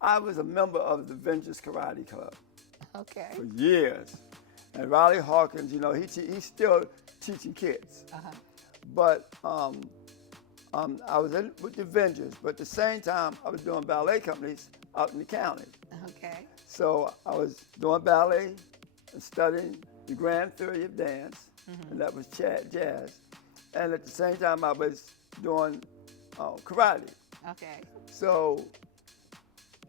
I was a member of the Avengers Karate Club Okay. for years. And Riley Hawkins, you know, he's still teaching kids. But I was in with the Avengers, but at the same time, I was doing ballet companies out in the county. Okay. So I was doing ballet and studying the grand theory of dance, and that was jazz. And at the same time, I was doing karate. Okay. So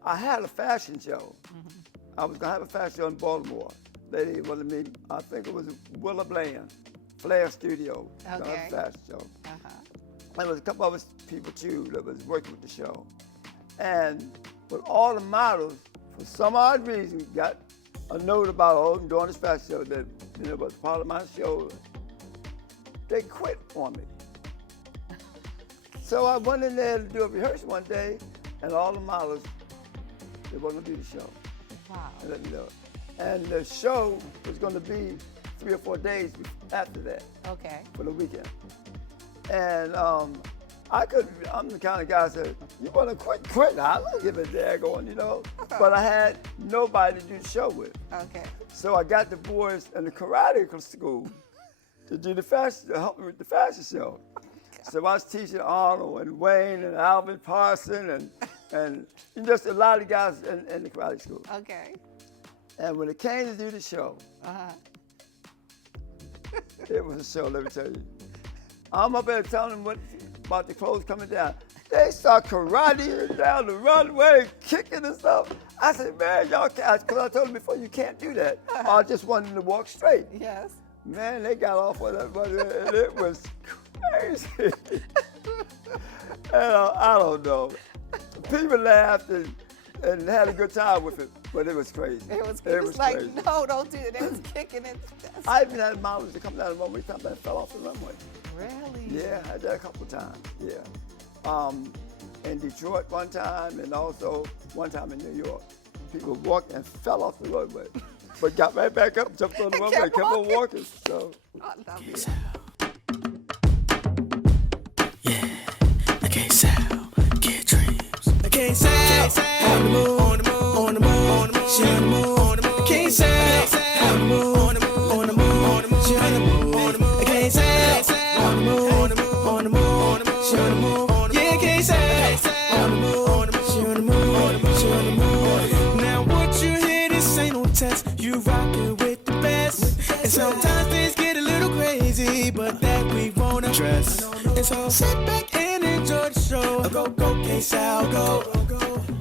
I had a fashion show. I was gonna have a fashion show in Baltimore. Lady wanted me, I think it was Willa Bland, Flair Studio. Gonna have a fashion show. There was a couple of people too that was working with the show. And with all the models, for some odd reason, got a note about, oh, I'm doing this fashion show that, you know, was part of my show. They quit on me. So I went in there to do a rehearsal one day, and all the models, they weren't gonna do the show. Wow. And let me know. And the show was gonna be 3 or 4 days after that. Okay. For the weekend. And I'm the kind of guy that said, you wanna quit? I don't give a daggone, you know? But I had nobody to do the show with. Okay. So I got the boys in the karate school to do to help me with the fashion show. So I was teaching Arnold and Wayne and Alvin Parson and just a lot of guys in the karate school. Okay. And when it came to do the show, it was a show, let me tell you. I'm up there telling them about the clothes coming down. They start karateing down the runway, kicking and stuff. I said, man, y'all can't, because I told them before, you can't do that. I just wanted them to walk straight. Yes. Man, they got off on that, and it was crazy. And I don't know. People laughed and had a good time with it, but it was crazy. It was like, crazy. no, don't do it. They was kicking it. I even had models that come down the runway, sometimes that fell off the runway. Really? Yeah, I had that a couple of times, yeah. In Detroit one time, and also one time in New York. People walked and fell off the runway, but got right back up, jumped on the runway, kept on walking. So. I love you. Yeah, I can't sell, get dreams. I can't sell, on the move, on the move, on the move, on the move, she on the move, on the move. I can't sell, on the move, on the move, on the move, on the move, she on the move, on the move. I can't sell, on the move, on the move, on the move, on the move, she on the move. Yeah, I can't sell, on the move, on the move, she on the move, on the move, she on the move. Now what you hear, this ain't no test. You rockin' with the best, and sometimes things get a little crazy, but that we won't address. And so sit back and enjoy the show. Go, KSAL, go.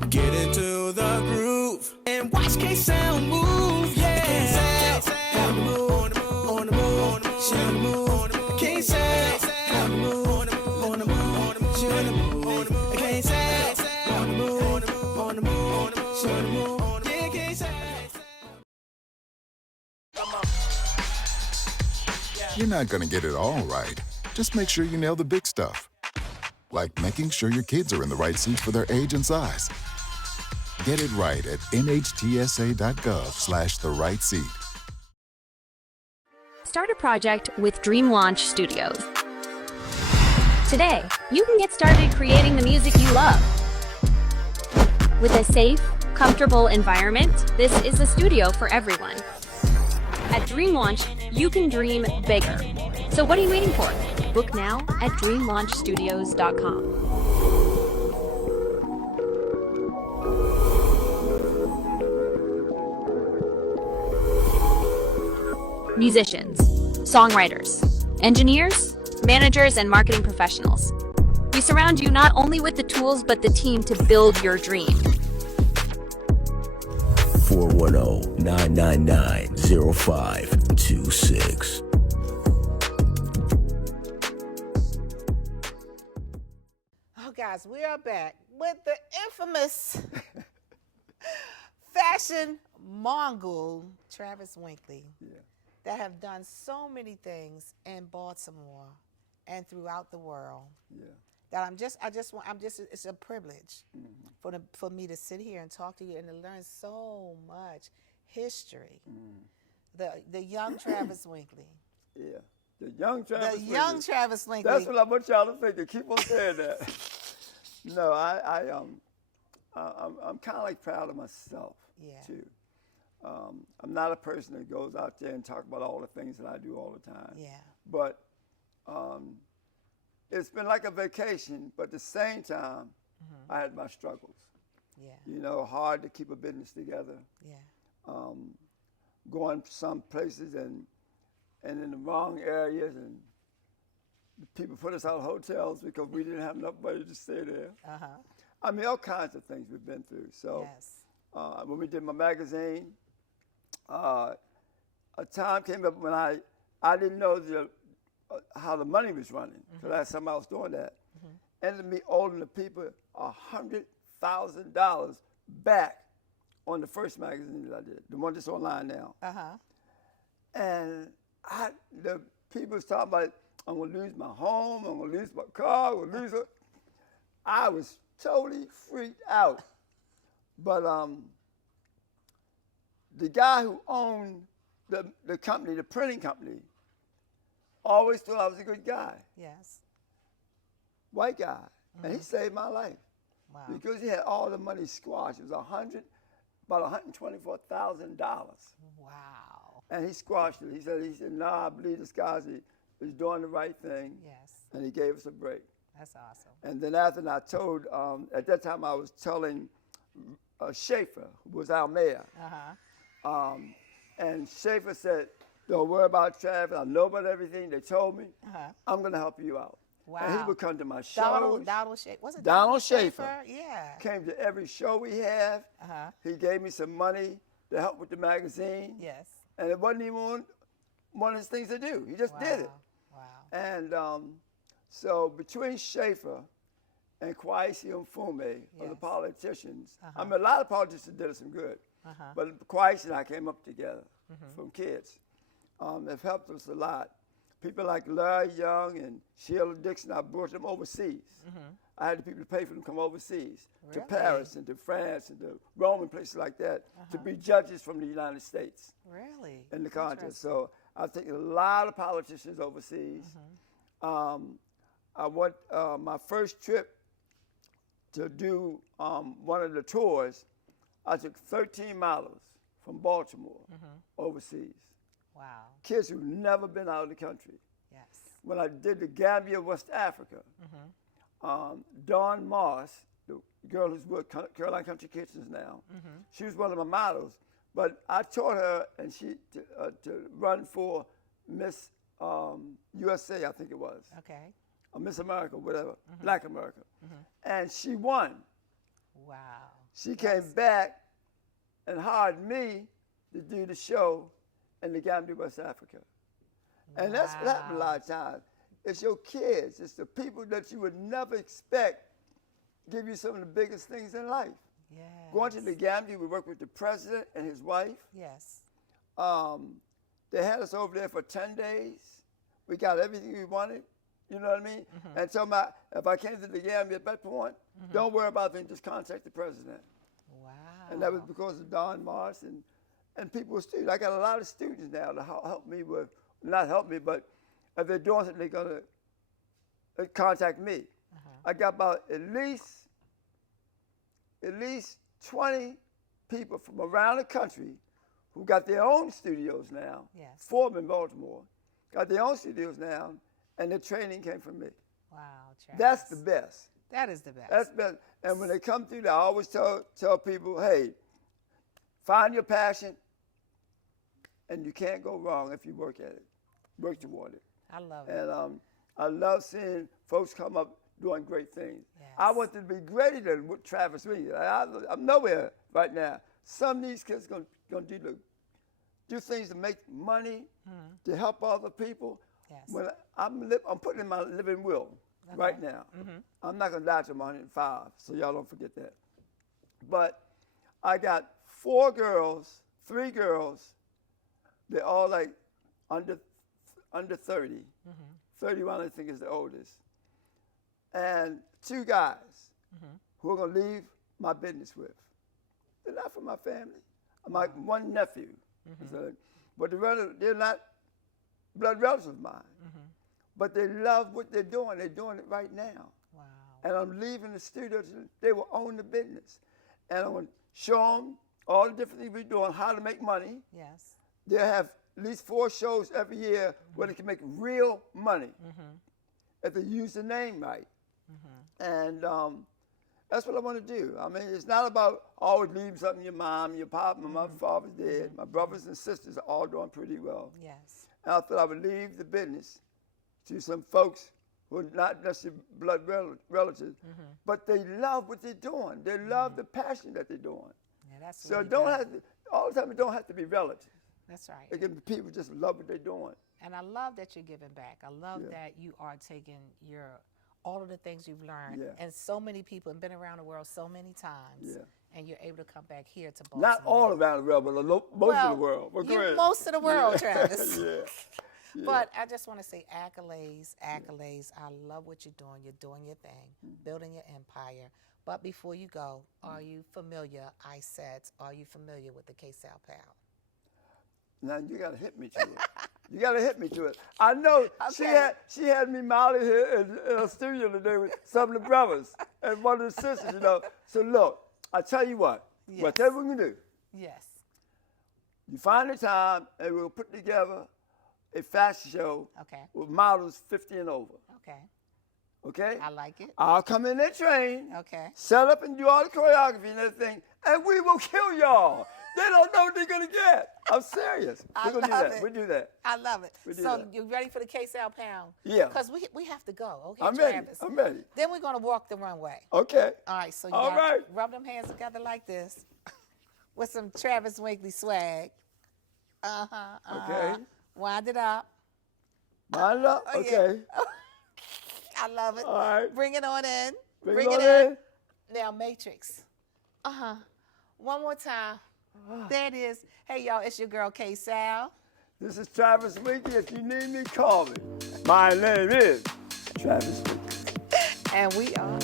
Get into the groove and watch KSAL move. Yeah, KSAL, on the move, on the move, on the move, on the move, she on the move, on the move. KSAL, on the move, on the move, on the move, on the move, she on the move, on the move. KSAL, on the move, on the move, on the move, on the move, she on the move. Yeah, KSAL. You're not going to get it all right. Just make sure you nail the big stuff. Like making sure your kids are in the right seat for their age and size. Get it right at nhtsa.gov/the right seat. Start a project with Dream Launch Studios. Today, you can get started creating the music you love. With a safe, comfortable environment, this is a studio for everyone. At Dream Launch, you can dream bigger. So what are you waiting for? Book now at dreamlaunchstudios.com. Musicians, songwriters, engineers, managers, and marketing professionals. We surround you not only with the tools, but the team to build your dream. 410-999-0526. Oh, guys, we are back with the infamous fashion Mongol, Travis Winkley, that have done so many things in Baltimore and throughout the world. That it's a privilege for me to sit here and talk to you and to learn so much history. The young Travis Winkley. Yeah, the young Travis Winkley. The young Travis Winkley. That's what I want y'all to think. Keep on saying that. No, I'm kind of like proud of myself Yeah. too. I'm not a person that goes out there and talk about all the things that I do all the time. Yeah. But it's been like a vacation, but at the same time, I had my struggles. Yeah. You know, hard to keep a business together. Yeah. Going some places and in the wrong areas, and people put us out of hotels because we didn't have enough money to stay there. Uh-huh. I mean, all kinds of things we've been through. So Yes. when we did my magazine, a time came up when I didn't know how the money was running, because last time I was doing that. Ended up me owing the people $100,000 back on the first magazine that I did, the one that's online now. Uh-huh. And the people was talking about, I'm going to lose my home, I'm going to lose my car, I'm going to lose it. I was totally freaked out. But the guy who owned the company, the printing company, always thought I was a good guy, Yes. white guy. And he saved my life. Wow. Because he had all the money squashed. It was about $124,000. Wow. And he squashed it. He said, nah, I believe this guy is doing the right thing. Yes. And he gave us a break. That's awesome. And then after that, I told, at that time I was telling Schaefer, who was our mayor. Uh-huh. And Schaefer said, don't worry about traffic. I know about everything. They told me. Uh-huh. I'm going to help you out. Wow. And he would come to my shows. Donald Schaefer. Was it Donald Schaefer. Yeah. Came to every show we have. Uh-huh. He gave me some money to help with the magazine. Yes. And it wasn't even one of his things to do. He just did it. Wow. And so between Schaefer and Kwesi Mfume, of the Yes. politicians, Uh-huh. I mean, a lot of politicians did us some good. Uh-huh. But Kwesi and I came up together from kids. They've helped us a lot. People like Larry Young and Sheila Dixon, I brought them overseas. I had the people to pay for them to come overseas to Really? Paris and to France and to Rome and places like that to be judges from the United States Really? in the contest. Interesting. So I've taken a lot of politicians overseas. I went my first trip to do one of the tours. I took 13 milers from Baltimore overseas. Wow. Kids who've never been out of the country. Yes. When I did the Gambia, West Africa, Dawn Moss, the girl who's with Caroline Country Kitchens now, she was one of my models. But I taught her and she to run for Miss USA, I think it was, Okay. or Miss America, whatever, Black America. And she won. Wow. She came back and hired me to do the show in the Gambia, West Africa. And that's what happened a lot of times. It's your kids, it's the people that you would never expect give you some of the biggest things in life. Yes. Going to the Gambia, we worked with the president and his wife. Yes. They had us over there for 10 days. We got everything we wanted, you know what I mean? And so if I came to the Gambia at that point, don't worry about it, just contact the president. Wow. And that was because of Don Mars and people with students. I got a lot of students now to help me with, not help me, but if they're doing something, they're going to contact me. I got about at least 20 people from around the country who got their own studios now. Yes. 4 of them in Baltimore got their own studios now, and the training came from me. Wow, Travis. That's the best. That is the best. That's best. And when they come through there, I always tell people, hey, find your passion, and you can't go wrong if you work at it, work toward it. I love it. And I love seeing folks come up doing great things. Yes. I want to be greater than what Travis Williams. I'm nowhere right now. Some of these kids going to do things to make money, to help other people. Yes. When I'm putting in my living will right now. I'm not going to die till I'm 105, so y'all don't forget that. But I got 3 girls. They're all like under 30. 31, I think, is the oldest. And 2 guys who are going to leave my business with. They're not from my family. My one nephew. But they're not blood relatives of mine. But they love what they're doing. They're doing it right now. Wow. And I'm leaving the studio. They will own the business. and I'm going to show them all the different things we're doing, how to make money. Yes. They'll have at least 4 shows every year where they can make real money if they use the name right. And that's what I want to do. I mean, it's not about always leaving something to your mom, your pop, my father's dead. My brothers and sisters are all doing pretty well. Yes. And I thought I would leave the business to some folks who are not necessarily blood relatives, but they love what they're doing. They love the passion that they're doing. Yeah, that's So really don't good. have to, all the time it don't have to be relatives. That's right. It can be people just love what they're doing. And I love that you're giving back. I love that you are taking all of the things you've learned, and so many people have been around the world so many times, and you're able to come back here to Baltimore. Not all around the world, but most of the world. But go ahead. Most of the world, Travis. Yeah. But I just want to say accolades. I love what you're doing. You're doing your thing, building your empire. But before you go, are you familiar, I said, are you familiar with the KSAL Pal? Now you gotta hit me to it. You gotta hit me to it. I know she had me Molly here in a studio today with some of the brothers and one of the sisters, you know. So look, I tell you what, whatever we're gonna do. Yes. You find the time and we'll put together a fashion show with models 50 and over. Okay. Okay? I like it. I'll come in and train. Okay. Set up and do all the choreography and everything, and we will kill y'all. They don't know what they're gonna get. I'm serious. We're gonna do that. We'll do that. I love it. We do So that. you ready for the KSAL Pound? Yeah. Because we have to go. Okay, I'm Travis. ready. I'm ready. Then we're gonna walk the runway. Okay. All right. So you All gotta right. rub them hands together like this, with some Travis Winkley swag. Okay. Wind it up. Mind up. Oh, Okay. Yeah. I love it. All right. Bring it on in. Bring it in. Now, Matrix. One more time. There it is. Hey, y'all, it's your girl, KSAL. This is Travis Winkley. If you need me, call me. My name is Travis Winkley. And we are.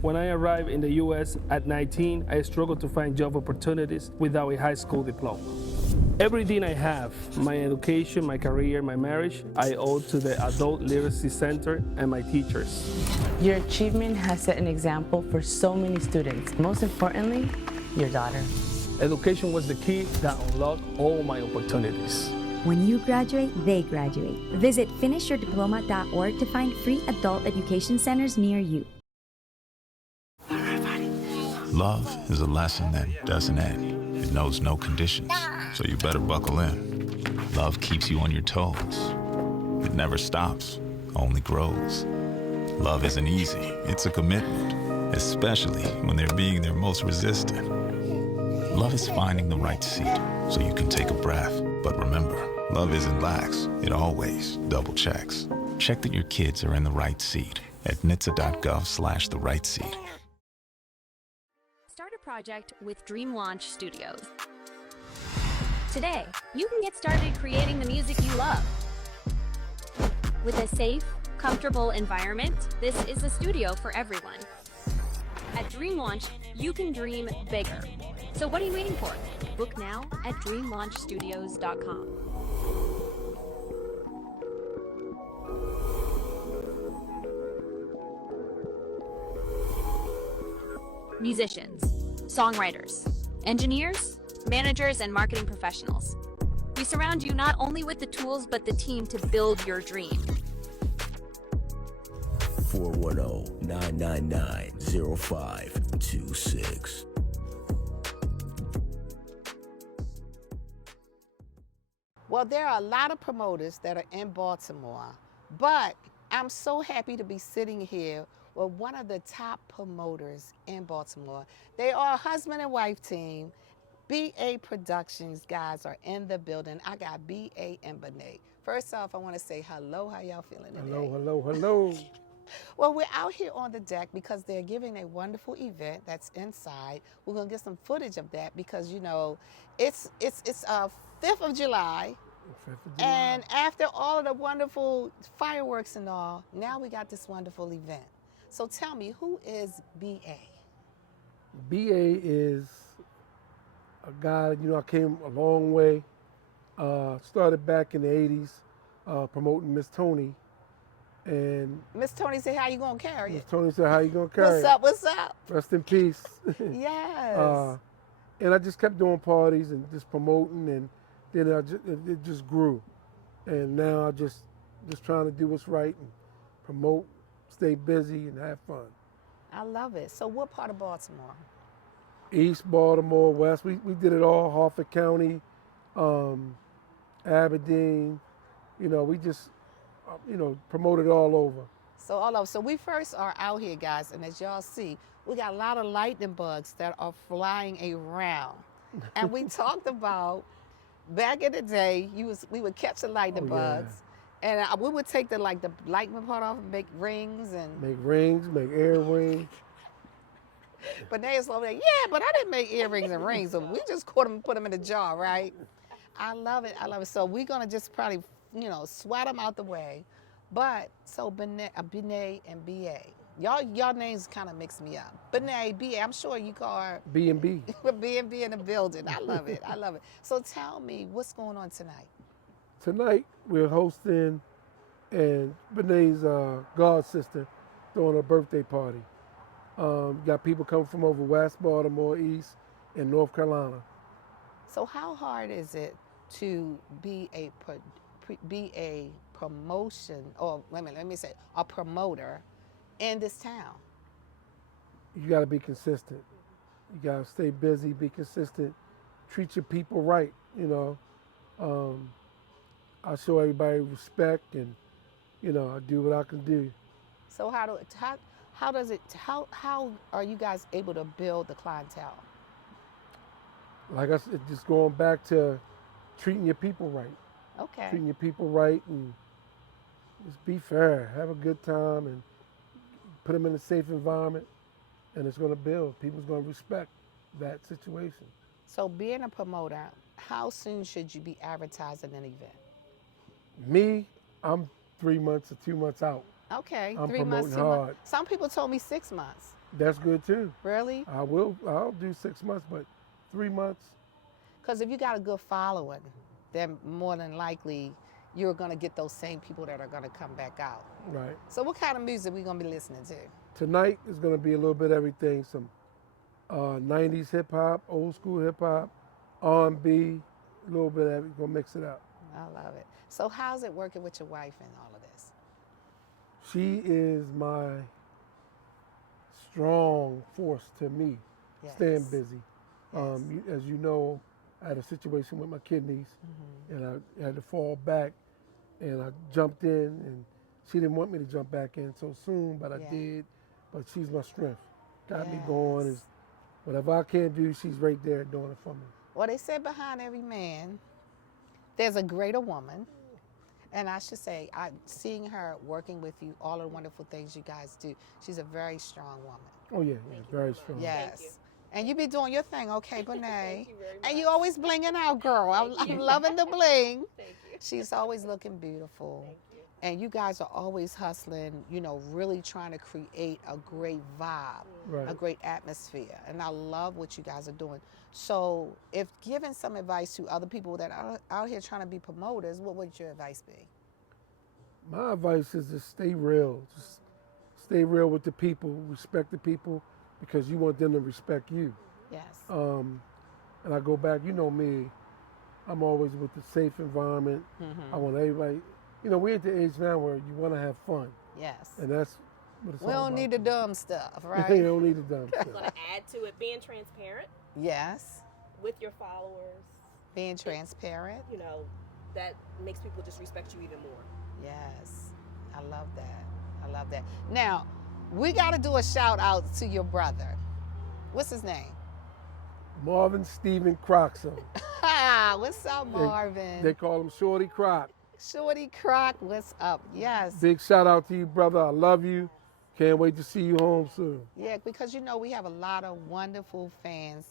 When I arrived in the U.S. at 19, I struggled to find job opportunities without a high school diploma. Everything I have, my education, my career, my marriage, I owe to the Adult Literacy Center and my teachers. Your achievement has set an example for so many students. Most importantly, your daughter. Education was the key that unlocked all my opportunities. When you graduate, they graduate. Visit finishyourdiploma.org to find free adult education centers near you. Love is a lesson that doesn't end. It knows no conditions, so you better buckle in. Love keeps you on your toes. It never stops, only grows. Love isn't easy, it's a commitment, especially when they're being their most resistant. Love is finding the right seat so you can take a breath. But remember, love isn't lax, it always double checks. Check that your kids are in the right seat at nhtsa.gov/the right seat. Start a project with Dream Launch Studios. Today, you can get started creating the music you love. With a safe, comfortable environment, this is a studio for everyone. At Dream Launch, you can dream bigger. So what are you waiting for? Book now at dreamlaunchstudios.com. Musicians, songwriters, engineers, managers, and marketing professionals. We surround you not only with the tools, but the team to build your dream. 410-999-0526. Well, there are a lot of promoters that are in Baltimore, but I'm so happy to be sitting here with one of the top promoters in Baltimore. They are a husband and wife team. BA Productions guys are in the building. I got BA and Benet. First off, I want to say hello. How y'all feeling today? Hello, hello, hello. Well, we're out here on the deck because they're giving a wonderful event that's inside. We're gonna get some footage of that because you know, it's 5th of July. 5th of July. And after all of the wonderful fireworks and all, now we got this wonderful event. So tell me, who is BA? BA is a guy, you know, I came a long way. Started back in the 80s promoting Miss Tony. And Miss Tony said, how you gonna carry it? Miss Tony said, how you gonna carry What's up, what's up? Rest in peace. Yes. And I just kept doing parties and just promoting, and then it just grew. And now I just trying to do what's right and promote, stay busy, and have fun. I love it. So what part of Baltimore? East Baltimore, West. We did it all. Harford County, Aberdeen. You know, we just promoted all over. So all over. So we first are out here, guys, and as y'all see, we got a lot of lightning bugs that are flying around. And we talked about back in the day, we would catch the lightning bugs, and we would take the lightning part off and make rings and make earrings. But they was over there, yeah, but I didn't make earrings and rings. So we just caught them and put them in a jar, right? I love it. I love it. So we're gonna just probably, swat them out the way. But so Benet and BA, y'all names kind of mix me up. Benet, BA, I'm sure you call her B&B. B&B in the building. I love it. I love it. So tell me, what's going on tonight? Tonight we're hosting, and Benet's god sister throwing a birthday party. Got people coming from over West Baltimore, East, and North Carolina. So how hard is it to be a promotion, or let me say, a promoter in this town? You got to be consistent. You got to stay busy, be consistent, treat your people right. I show everybody respect, and I do what I can do. So how are you guys able to build the clientele? Like I said, just going back to treating your people right. Okay. Treating your people right and just be fair, have a good time, and put them in a safe environment, and it's going to build. People's going to respect that situation. So being a promoter, how soon should you be advertising an event? Me, I'm 3 months or 2 months out. Okay, I'm 3 promoting months, 2 hard. months. Some people told me 6 months. That's good too. Really? I'll do 6 months, but 3 months. Because if you got a good following, then more than likely you're going to get those same people that are going to come back out. Right. So what kind of music are we going to be listening to? Tonight is going to be a little bit of everything, some 90s hip hop, old school hip hop, R&B, a little bit of everything. We're going to mix it up. I love it. So how's it working with your wife and all of this? She is my strong force to me, staying busy. Yes. As you know, I had a situation with my kidneys, and I had to fall back, and I jumped in, and she didn't want me to jump back in so soon, but I did. But she's my strength. Got me going. Is whatever I can do, she's right there doing it for me. Well, they said behind every man, there's a greater woman. And I should say, seeing her working with you, all the wonderful things you guys do, she's a very strong woman. Oh, yeah, very strong. Yes. And you be doing your thing, okay, Benet? And you always blinging out, girl. I'm loving the bling. Thank you. She's always looking beautiful. And you guys are always hustling, really trying to create a great vibe, a great atmosphere. And I love what you guys are doing. So if giving some advice to other people that are out here trying to be promoters, what would your advice be? My advice is to stay real. Just stay real with the people, respect the people, because you want them to respect you. Yes. And I go back, you know me, I'm always with the safe environment. I want everybody, we're at the age now where you want to have fun. Yes. And that's what it's all We about. don't need the dumb stuff, right? You don't need the dumb stuff. I'm going to add to it, being transparent. Yes. With your followers. Being transparent. That makes people just respect you even more. Yes. I love that. I love that. Now, we got to do a shout out to your brother. What's his name? Marvin Stephen Croxon. What's up, Marvin? They call him Shorty Croc. Shorty Croc, what's up? Yes. Big shout out to you, brother. I love you. Can't wait to see you home soon. Yeah, because you know we have a lot of wonderful fans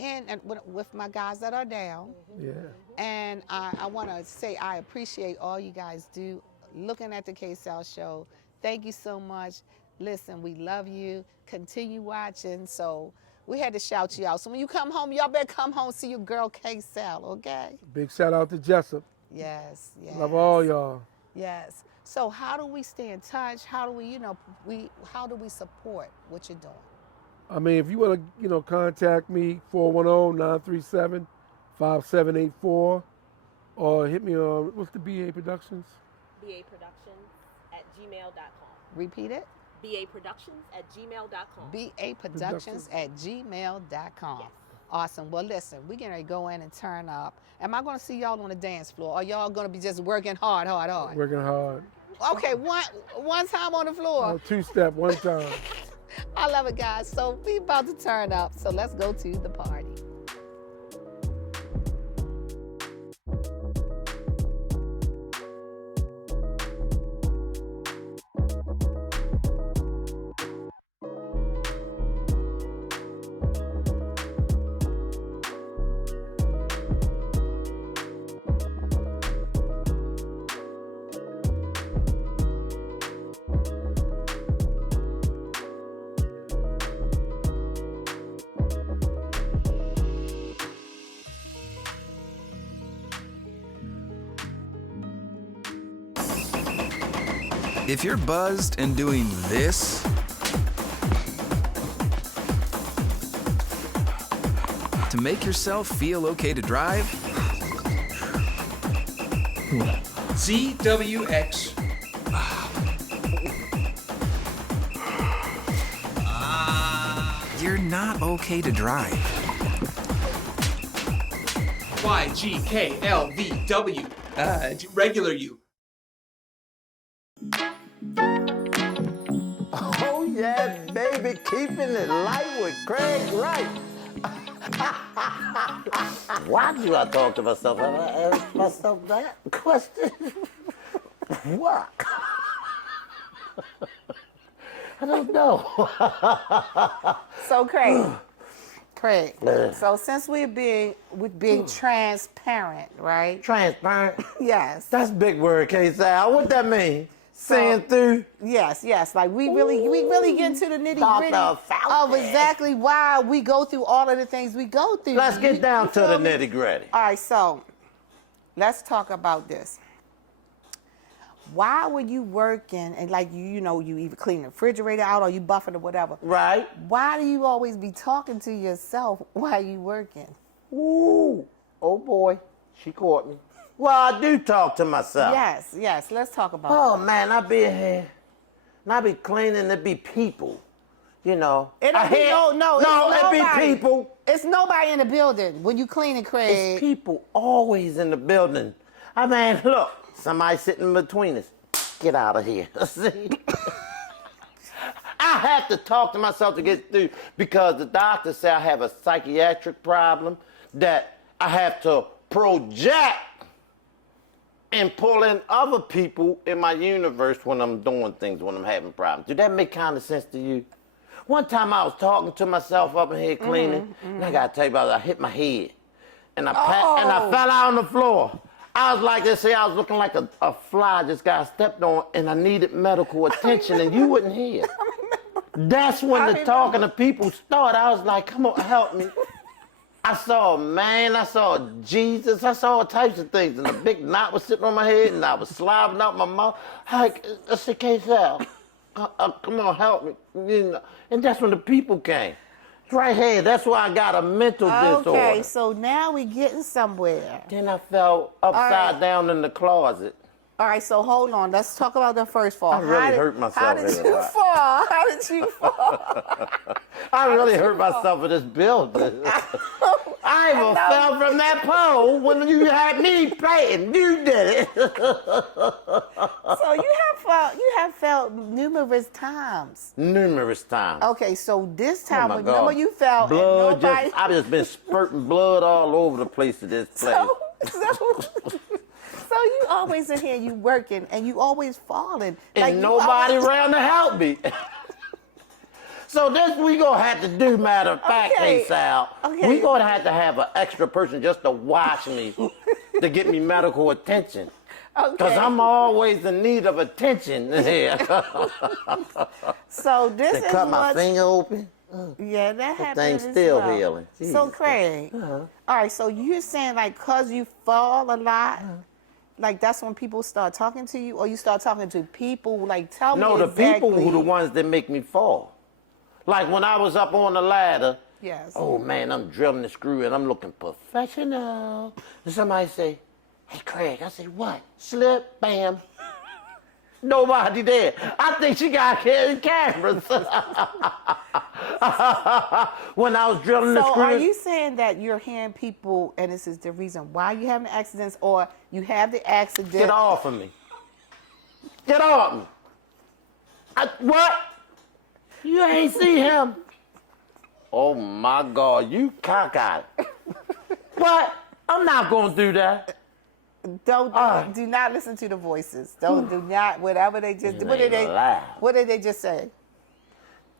and with my guys that are down. Yeah. And I want to say I appreciate all you guys do looking at the KSAL show. Thank you so much. Listen, we love you. Continue watching. So we had to shout you out. So when you come home, y'all better come home see your girl KSAL, okay? Big shout out to Jessup. Yes, yes. Love all y'all. Yes. So how do we stay in touch? How do we, how do we support what you're doing? I mean, if you want to, contact me, 410-937-5784, or hit me on, what's the BA Productions? BA Productions at gmail.com. Repeat it. BA Productions at gmail.com. BA Productions at gmail.com. Yes. Awesome. Well, listen, we're going to go in and turn up. Am I going to see y'all on the dance floor? Or y'all going to be just working hard? Working hard. Okay, one time on the floor. Two-step, one time. I love it, guys. So we about to turn up. So let's go to the party. If you're buzzed and doing this, to make yourself feel okay to drive, ZWX. you're not okay to drive. YGKLVW. Regular you. Oh yeah, baby, keeping it light with Craig Wright. Why do I talk to myself? Have I asked myself that question? What? I don't know. So Craig, so since we're being transparent, right? Transparent? Yes. That's a big word, KSAL. What that mean? Seeing through? Yes. Like we really get into the nitty-gritty of exactly why we go through all of the things we go through. Let's get down to the nitty-gritty. All right, so let's talk about this. Why when you working and you either clean the refrigerator out or you buff it or whatever. Right. Why do you always be talking to yourself while you working? Ooh. Oh boy, she caught me. Well, I do talk to myself. Yes. Let's talk about Oh, man, I be here. And I be cleaning, it be people. It don't be, it be people. It's nobody in the building when you cleaning, Craig. It's people always in the building. I mean, look, somebody sitting between us. Get out of here. See? I have to talk to myself to get through because the doctor said I have a psychiatric problem that I have to project and pull in other people in my universe when I'm doing things, when I'm having problems. Do that make kind of sense to you? One time I was talking to myself up in here cleaning, and I gotta tell you about it, I hit my head. And I fell out on the floor. I was like this, I was looking like a fly just got stepped on, and I needed medical attention, and you wouldn't hear. That's when the talking to people started. I was like, come on, help me. I saw a man, I saw Jesus, I saw all types of things, and a big knot was sitting on my head, and I was slobbing out my mouth. Like, I said, KSAL, come on, help me. And that's when the people came. It's right here, that's why I got a mental disorder. Okay, so now we getting somewhere. Then I fell upside down in the closet. All right, so hold on. Let's talk about the first fall. I really hurt myself. How did you fall? How did you fall? I really hurt myself in this building. I even fell from that pole when you had me playing. You did it. So you have felt numerous times. Numerous times. Okay, so this time, Oh my remember God. you fell blood and nobody... I've just been spurting blood all over the place in this place. So you always in here, you working, and you always falling. And nobody around to help me. So this we gonna have to do, matter of fact, KSAL. We gonna have to have an extra person just to watch me to get me medical attention. Because I'm always in need of attention. So this is cut my finger open. Yeah, that the happens. Thing's still healing. So Craig, all right, so you're saying like cause you fall a lot, like that's when people start talking to you, or you start talking to people, like tell me the exactly. people who the ones that make me fall. Like when I was up on the ladder, oh man, I'm drilling the screw and I'm looking professional. And somebody say, hey Craig, I say, what? Slip, bam. Nobody there. I think she got cameras. When I was drilling the screw. So are you saying that you're hearing people and this is the reason why you having accidents, or you have the accident? Get off of me. Get off me. What? You ain't see him. Oh my God, you cockeyed. What? I'm not gonna do that. Do not listen to the voices. Do not, whatever they just, what did they just say?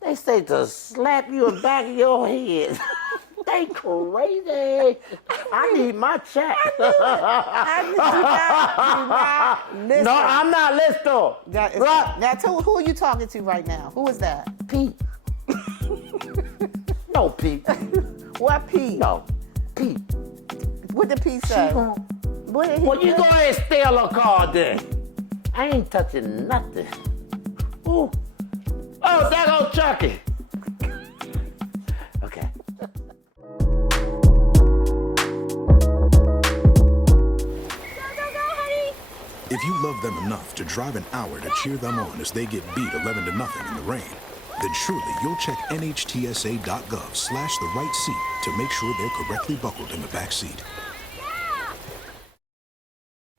They say to slap you in the back of your head. They crazy. I need my check. Do not listen. No, I'm not listening. Now, who are you talking to right now? Who is that? Pete. No, Pete. What Pete? No, Pete. What did Pete say? Well, you go ahead and steal a car then. I ain't touching nothing. Ooh. Oh, there goes Chucky. Okay. If you love them enough to drive an hour to cheer them on as they get beat 11-0 in the rain, then surely you'll check NHTSA.gov/the right seat to make sure they're correctly buckled in the back seat.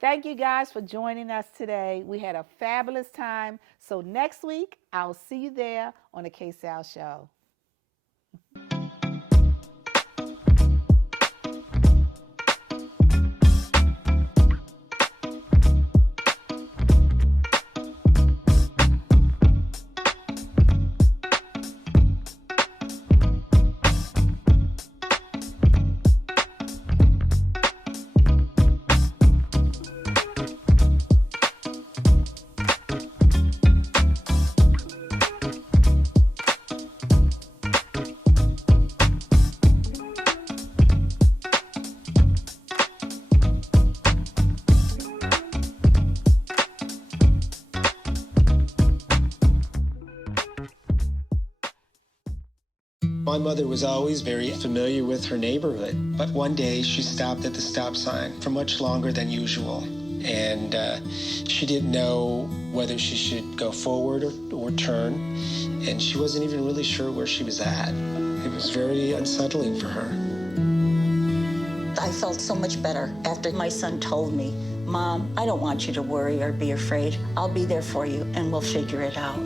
Thank you guys for joining us today. We had a fabulous time. So next week, I'll see you there on the KSAL Show. My mother was always very familiar with her neighborhood, but one day she stopped at the stop sign for much longer than usual, and she didn't know whether she should go forward or turn, and she wasn't even really sure where she was at. It was very unsettling for her. I felt so much better after my son told me, Mom, I don't want you to worry or be afraid. I'll be there for you, and we'll figure it out.